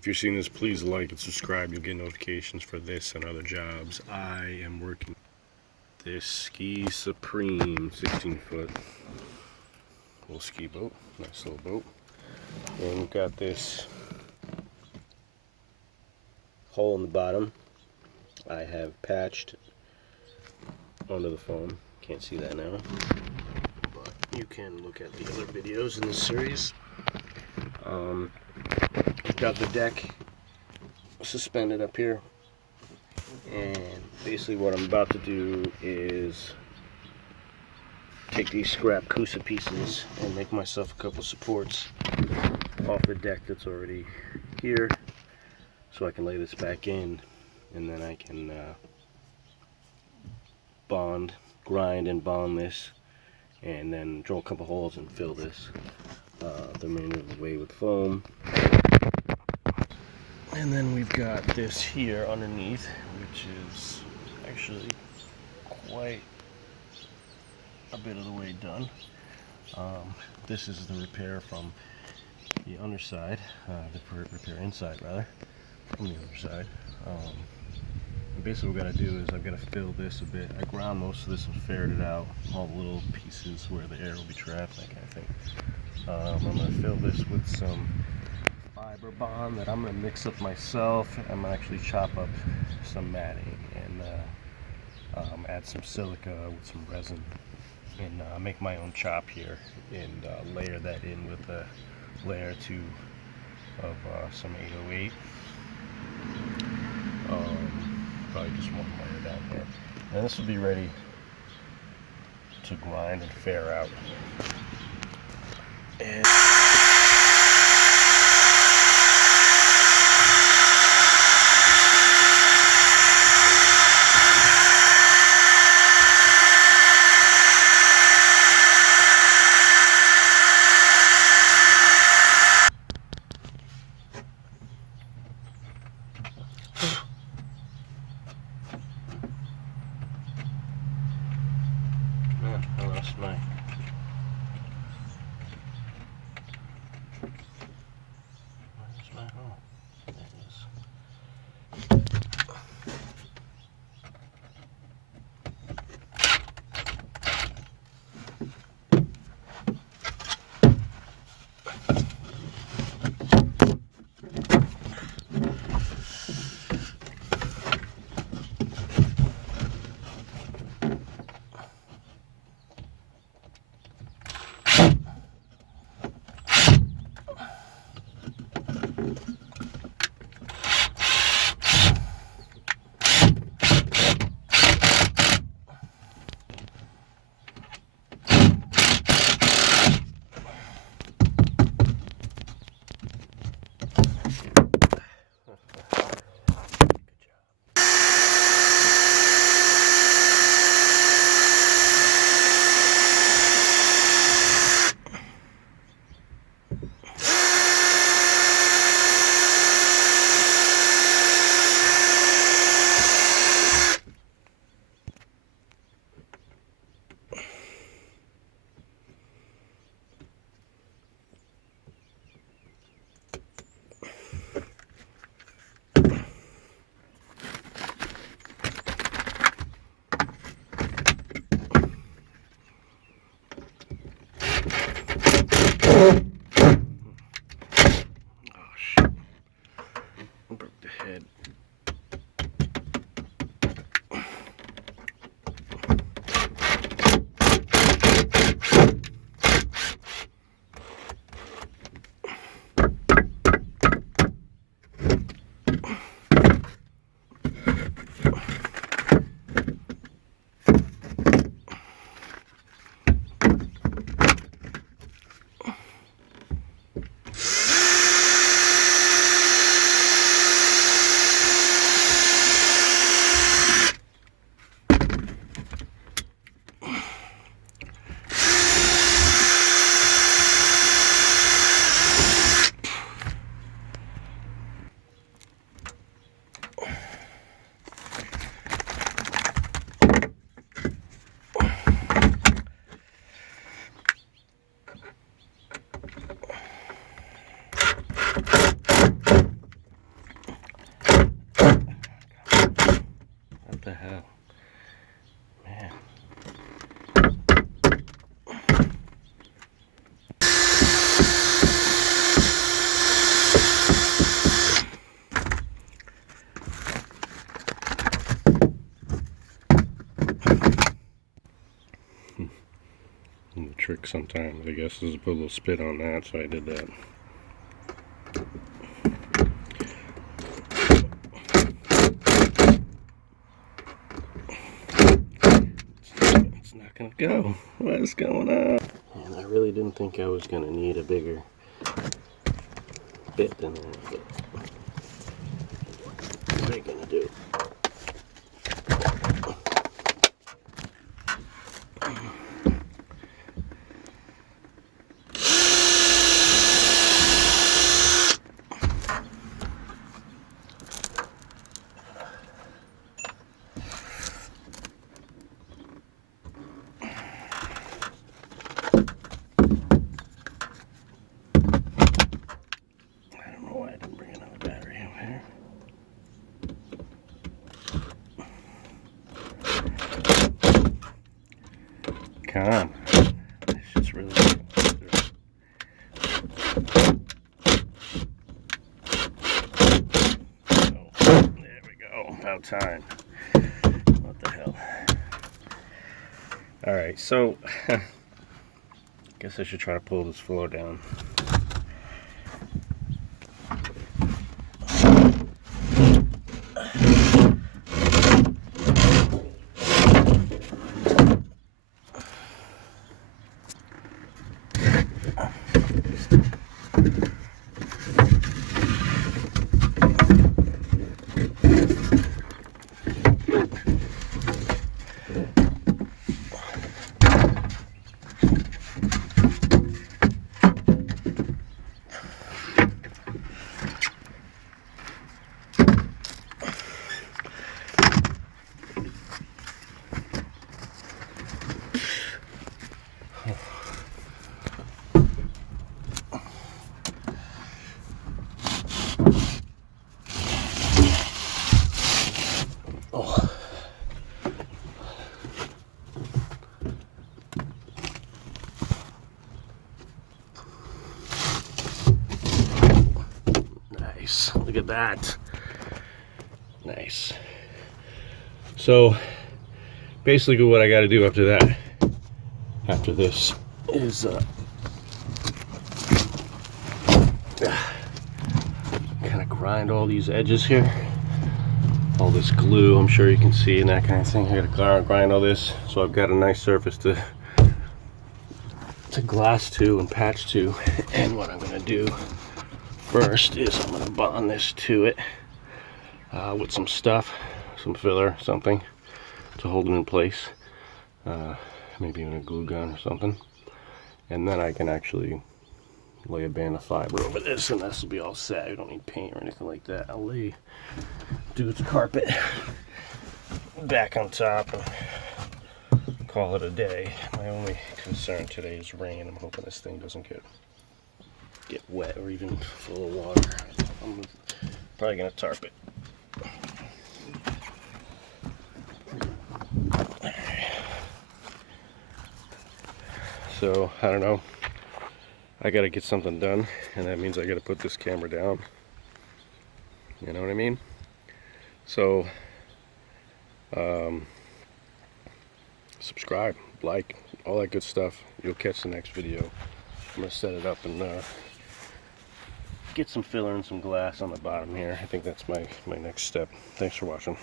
If you're seeing this, please like and subscribe. You'll get notifications for this and other jobs. I am working this Ski Supreme 16-foot little ski boat. Nice little boat. And we've got this hole in the bottom. I have patched onto the foam. Can't see that now, but you can look at the other videos in this series. Got the deck suspended up here, and basically what I'm about to do is take these scrap Kusa pieces and make myself a couple supports off the deck that's already here, so I can lay this back in, and then I can grind and bond this, and then drill a couple holes and fill this the remainder of the way with foam. And then we've got this here underneath, which is actually quite a bit of the way done. This is the repair from the underside, the repair inside rather, from the other side. Basically what I've got to do is I've got to fill this a bit. I ground most of this and ferreted out all the little pieces where the air will be trapped, that kind of thing. I'm going to fill this with some fiber bond that I'm going to mix up myself. I'm going to actually chop up some matting and add some silica with some resin, and make my own chop here, and layer that in with a layer 2 of some 808. Probably just one layer down here, and this will be ready to grind and fare out. And I lost my hole. There it is. Broke the head. the hell? Man. The trick sometimes, I guess, is to put a little spit on that, so I did that. It's not gonna go. What is going on? And I really didn't think I was gonna need a bigger bit than that, but what are you gonna do? Come on. It's just really there we go. About time. What the hell? Alright, so guess I should try to pull this floor down. Oh. Nice. Look at that. Nice. So basically what I got to do after that, after this, is kind of grind all these edges here. All this glue, I'm sure you can see, and that kind of thing. I gotta grind all this so I've got a nice surface to glass to and patch to. And what I'm gonna do first is I'm gonna bond this to it with some stuff, some filler, something to hold it in place. Maybe even a glue gun or something. And then I can actually lay a band of fiber over this, and this will be all set. I don't need paint or anything like that. I'll lay dude's carpet back on top and call it a day. My only concern today is rain. I'm hoping this thing doesn't get wet or even full of water. I'm probably gonna tarp it. So I don't know, I gotta get something done, and that means I gotta put this camera down, you know what I mean? So subscribe, like, all that good stuff. You'll catch the next video. I'm gonna set it up and get some filler and some glass on the bottom here. I think that's my next step. Thanks for watching.